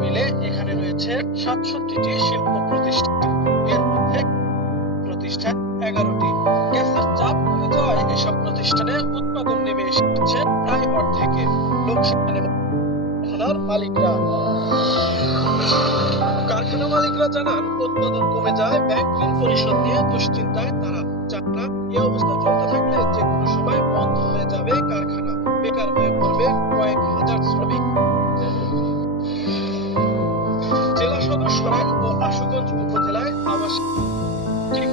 মিলে এখানে রয়েছে সাতষট্টিটি শিল্প প্রতিষ্ঠান। এর মধ্যে প্রতিষ্ঠান এগারোটি। গ্যাসের চাপ কমে যাওয়ায় এসব প্রতিষ্ঠানে উৎপাদন নেমে এসেছে প্রায় অর্ধেকে। কারখানার মালিকরা। কারখানা মালিকরা জানান, উৎপাদন কমে যায়, ব্যাংক ঋণ পরিশোধ নিয়ে দুশ্চিন্তায় তারা। চাকরা এই অবস্থা চলতে থাকলে যে কোনো সময় বন্ধ হয়ে যাবে কারখানা। বেকার হয়ে পড়বে আশুগঞ্জ উপজেলায় আবাসিক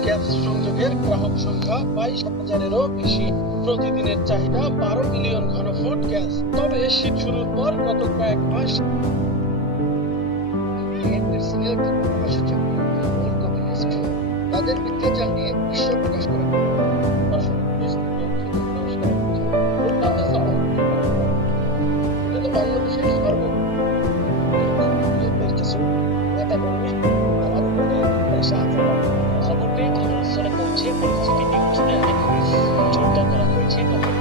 গ্যাস সংযোগের গ্রাহক সংখ্যা বাইশ হাজারেরও বেশি প্রতিদিনের চাহিদা বারো মিলিয়ন ঘনফুট গ্যাস তবে শীত শুরুর পর গত কয়েক মাস তাদের মিথ্যাচার নিয়ে বিশ্ব প্রকাশ পরিস্থিতি পুলিশ জোরদার করা হয়েছে তখন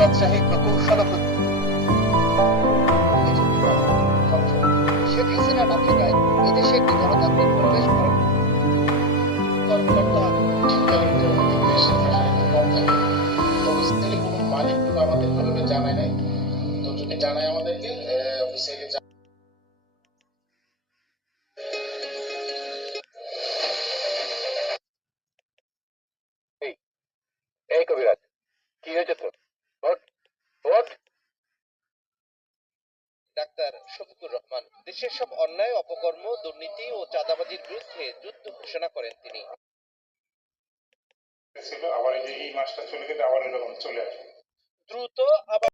রাজশাহী প্রকৌশল জানায় আমাদেরকে অফিসিয়ালি এই কবিরাজ কি হয়েছে তোর? ওঠ ওঠ ডাক্তার শফিকুর রহমান দেশের সব অন্যায় অপকর্ম দুর্নীতি ও চাঁদাবাজির বিরুদ্ধে যুদ্ধ ঘোষণা করেন তিনি। ছিল আবার এই এই মাসটা চলে গেলে আবার এরকম চলে আসবে। দ্রুত আবার